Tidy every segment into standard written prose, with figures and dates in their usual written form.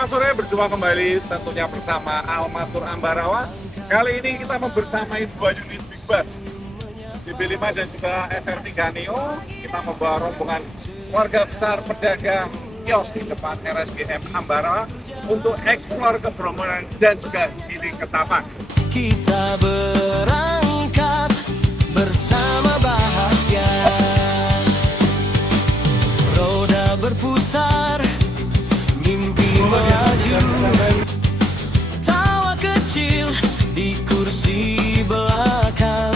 Selamat sore, berjumpa kembali tentunya bersama Almatur Ambarawa. Kali ini kita membersamai dua unit Big Bus DB5 dan juga SR3 Neo. Kita membawa rombongan warga besar pedagang kios di depan RSGM Ambarawa untuk eksplor ke Bromo dan juga healing ke Tapang. Kita berangkat bersama bahagia, roda berputar, mimpi melaju, tawa kecil di kursi belakang.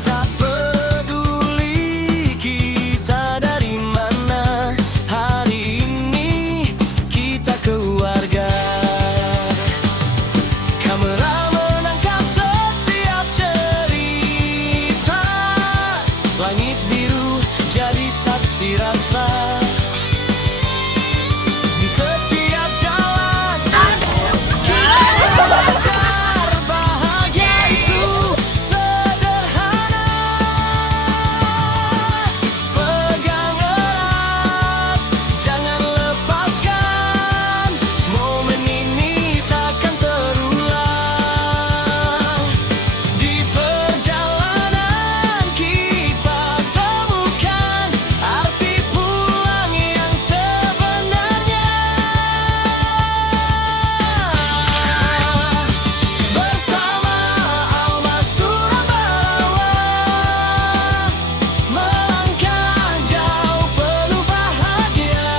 Tak peduli kita dari mana, hari ini kita keluarga. Kamera menangkap setiap cerita, langit biru jadi saksi rasa. Di setiap jalan kita belajar bahagia itu sederhana. Pegang erat, jangan lepaskan, momen ini takkan terulang. Di perjalanan kita temukan arti pulang yang sebenarnya. Bersama Almastur Ambarawa, melangkah jauh penuh bahagia.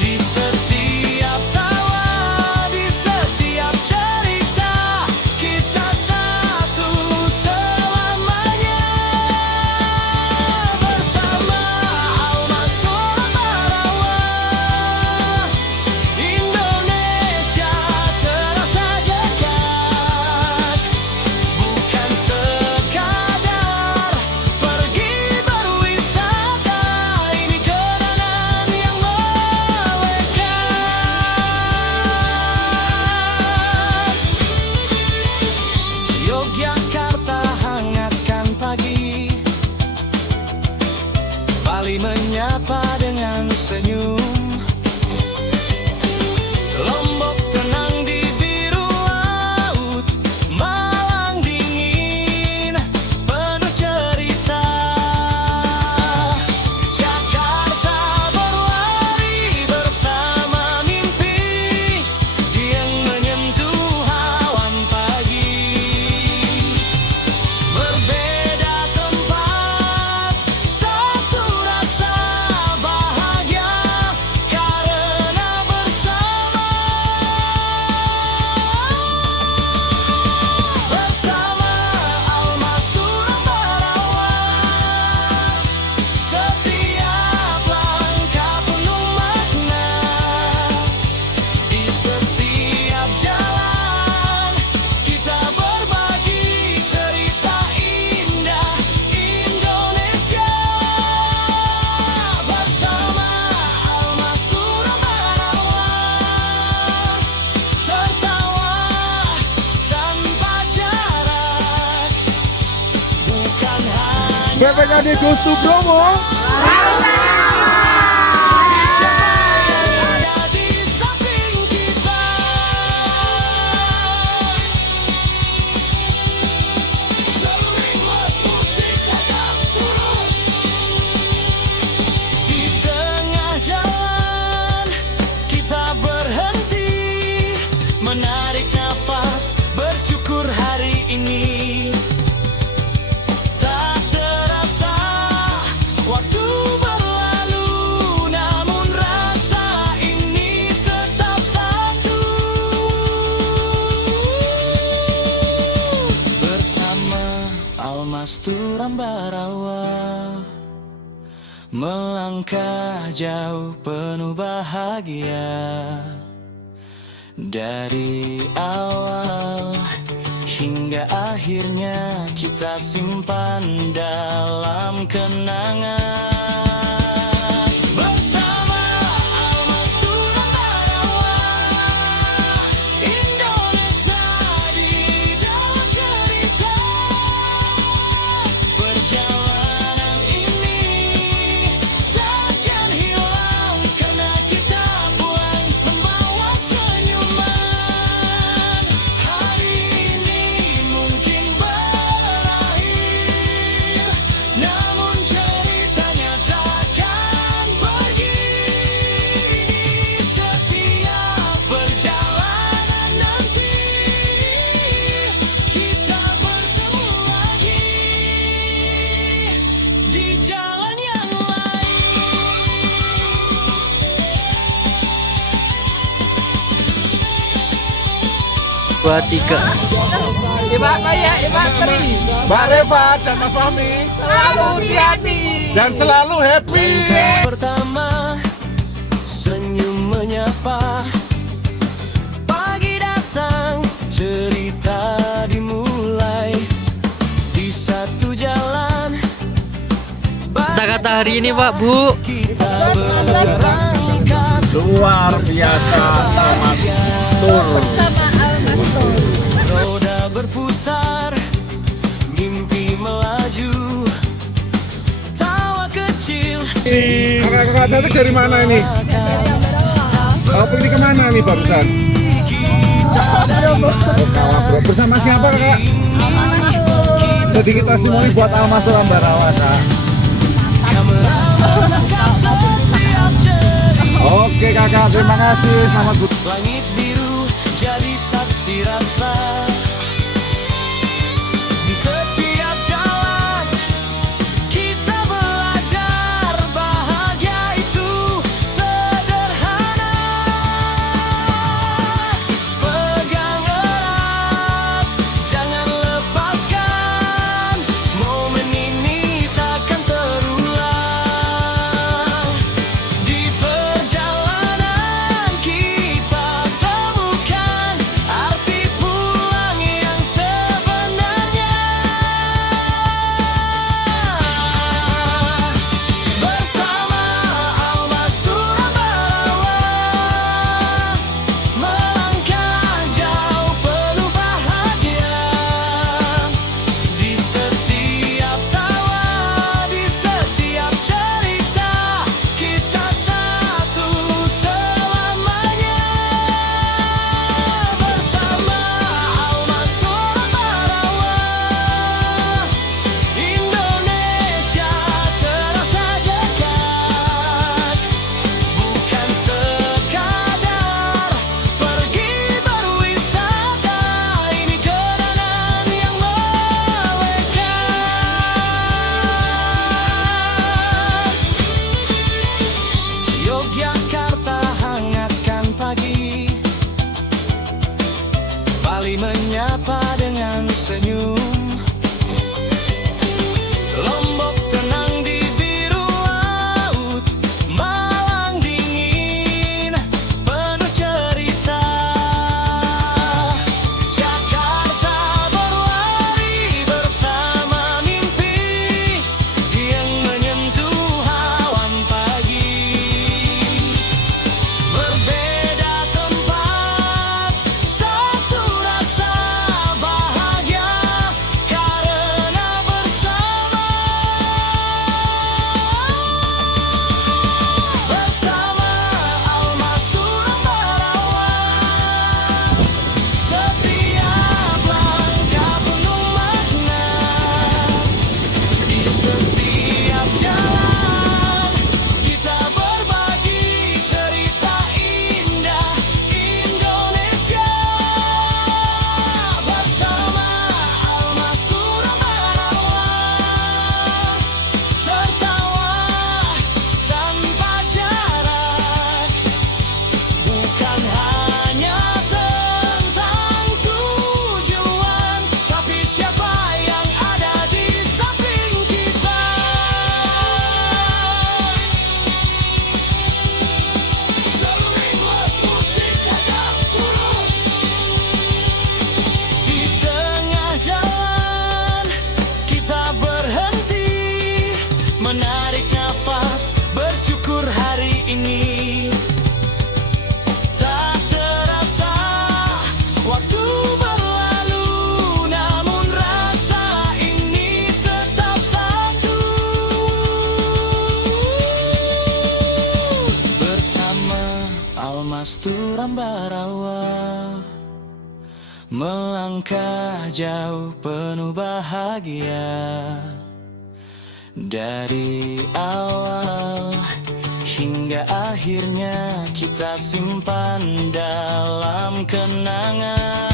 Di setiap tawa, di setiap cerita, kita satu selamanya. Bersama Almastur Ambarawa, Indonesia terasa dekat. Bukan sekadar pergi berwisata, ini kenangan yang melekat. Yogyakarta hangatkan pagi, Bali menyapa dengan senyum, Lombok tenang di biru laut, Malang dingin penuh cerita. Jakarta berlari bersama mimpi yang menyentuh awan pagi. Berbeda tempat, satu rasa bahagia karena bersama. Bersama Almastur Ambarawa, setiap langkah penuh makna. Di setiap jalan kita berbagi cerita indah Indonesia. Bersama Almastur Ambarawa, tertawa tanpa jarak, bukan hanya BPKD Goes to Bromo. ada di samping kita. Sering musik datang turun. Di tengah jalan kita berhenti, menarik nafas, bersyukur hari ini. Tak terasa waktu berlalu, namun rasa ini tetap satu. Bersama Almastur Ambarawa, melangkah jauh penuh bahagia. Dari awal hingga akhirnya kita simpan dalam kenangan. Bersama Almastur Ambarawa, Indonesia di dalam cerita. Perjalanan ini takkan hilang karena kita pulang membawa 2, 3. Mbak Reva dan Mas Fahmi Selalu hati-hati. dan selalu happy. Pertama, senyum menyapa. Pagi datang, cerita dimulai di satu jalan. Kata-kata hari ini Pak Bu. Kita berangkat Luar biasa, Mas Tur. Sama Almas Tur. roda berputar, mimpi melaju, tawa kecil. Si kakak-kakak cantik dari mana ini? Oh, pergi kemana nih barusan? Oh, Kawabro. Bersama siapa kak? Sedikit testimoni buat Almas Tur Ambarawa kak. Oke kakak, terima kasih. Selamat Langit biru jadi saksi rasa. Di setiap jalan kita belajar, bahagia itu sederhana. Pegang erat, jangan lepaskan. Momen ini takkan terulang. Di perjalanan kita temukan arti pulang yang sebenarnya. Bersama Almas Tur Ambarawa, melangkah jauh penuh bahagia. Di setiap tawa, di setiap cerita, kita satu selamanya. Bersama Almas Tur Ambarawa, Indonesia terasa dekat. Bukan sekadar pergi berwisata, ini kenangan yang melekat. Yogyakarta hangatkan pagi, Bali menyapa dengan senyum, Lombok tenang di biru laut, Malang dingin penuh cerita. Jakarta berlari bersama mimpi yang menyentuh awan pagi. Berbeda tempat, satu rasa bahagia karena bersama. Bersama Almas Tur Ambarawa, setiap langkah penuh makna. Di setiap jalan kita berbagi cerita indah Indonesia. Bersama Almas Tur Ambarawa, tertawa tanpa jarak. Bukan hanya tentang tujuan, tapi siapa yang ada di samping kita. Seluring musik tegak turun. Di tengah jalan kita berhenti, menarik nafas, bersyukur hari ini. Tak terasa waktu berlalu, namun rasa ini tetap satu. Bersama Almas Tur Ambarawa, melangkah jauh penuh bahagia. Dari awal hingga akhirnya kita simpan dalam kenangan.